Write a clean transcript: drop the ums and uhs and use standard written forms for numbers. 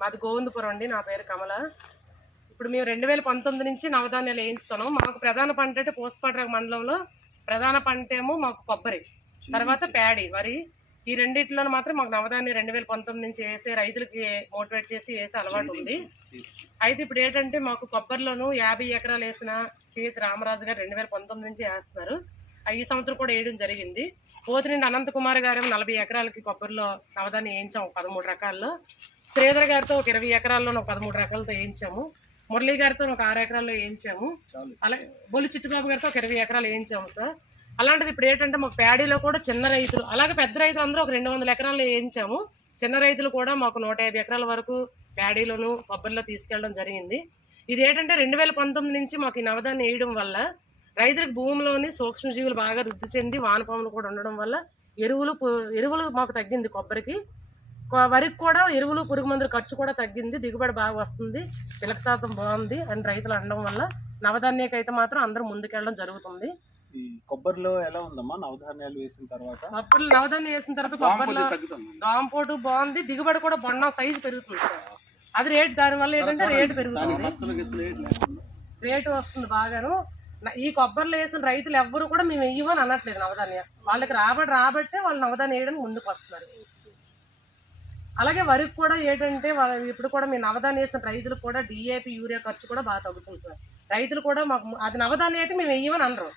మాది గోవిందపురం అండి. నా పేరు కమల. ఇప్పుడు మేము 2019 నుంచి నవధాన్యాలు వేయించుతున్నాం. మాకు ప్రధాన పంట అంటే పూసపాట్రాక మండలంలో ప్రధాన పంట ఏమో మాకు కొబ్బరి, తర్వాత ప్యాడీ, వరి. ఈ రెండిట్లో మాత్రం మాకు నవధాన్యం 2019 నుంచి వేసే రైతులకి మోటివేట్ చేసి వేసే అలవాటు ఉంది. అయితే ఇప్పుడు ఏంటంటే మాకు కొబ్బరిలోను 50 ఎకరాలు వేసిన సిహెచ్ రామరాజు గారు 2019 నుంచి వేస్తున్నారు. ఈ సంవత్సరం కూడా వేయడం జరిగింది. పోతిరెడ్డి అనంతకుమార్ గారు 40 ఎకరాలకి కొబ్బరిలో నవధాన్యం వేయించాము 13 రకాల్లో. శ్రీధర్ గారితో ఒక 20 ఎకరాల్లో 13 రకాలతో వేయించాము. మురళీ గారితో ఒక 6 ఎకరాల్లో వేయించాము. అలాగే బొల్లి చిట్టుబాబు గారితో ఒక 20 ఎకరాలు వేయించాము సార్. అలాంటిది ఇప్పుడు ఏంటంటే మాకు ప్యాడీలో కూడా చిన్న రైతులు, అలాగే పెద్ద రైతులు అందరూ ఒక 200 ఎకరాల్లో వేయించాము. చిన్న రైతులు కూడా మాకు 150 ఎకరాల వరకు ప్యాడీలోను కొబ్బరిలో తీసుకెళ్ళడం జరిగింది. ఇది ఏంటంటే 2019 నుంచి మాకు ఈ నవధాన్యం వేయడం వల్ల రైతులకు భూమిలోని సూక్ష్మజీవులు బాగా వృద్ధి చెంది వానపాములు కూడా ఉండడం వల్ల ఎరువులు మాకు తగ్గింది. కొబ్బరికి, వరికి కూడా ఎరువులు, పురుగు మందులు ఖర్చు కూడా తగ్గింది. దిగుబడి బాగా వస్తుంది, పిలక శాతం బాగుంది అని రైతులు అనడం వల్ల నవధాన్యాకైతే మాత్రం అందరూ ముందుకెళ్ళడం జరుగుతుంది. కొబ్బరిలో ఎలా ఉందమ్మా నవధాన్యాలు వేసిన తర్వాత? నవధాన్యం వేసిన తర్వాత కొబ్బరిలో దాంపోటు బాగుంది, దిగుబడి కూడా బొండం సైజు పెరుగుతుంది సార్. అది రేటు, దానివల్ల ఏంటంటే రేటు పెరుగుతుంది, రేటు వస్తుంది బాగాను. ఈ కొబ్బరిలో వేసిన రైతులు ఎవ్వరు కూడా మేము వెయ్యమని అనట్లేదు. నవధాన్యం వాళ్ళకి రాబట్టే వాళ్ళు నవధాన్యం వేయడానికి ముందుకు వస్తున్నారు. అలాగే వరికి కూడా ఏంటంటే ఇప్పుడు కూడా మీ నవధాన్యం వేసిన రైతులు కూడా DAP, యూరియా ఖర్చు కూడా బాగా తగ్గుతుంది సార్. రైతులు కూడా మాకు అది నవధాన్యం అయితే మేము వెయ్యమని అనరు.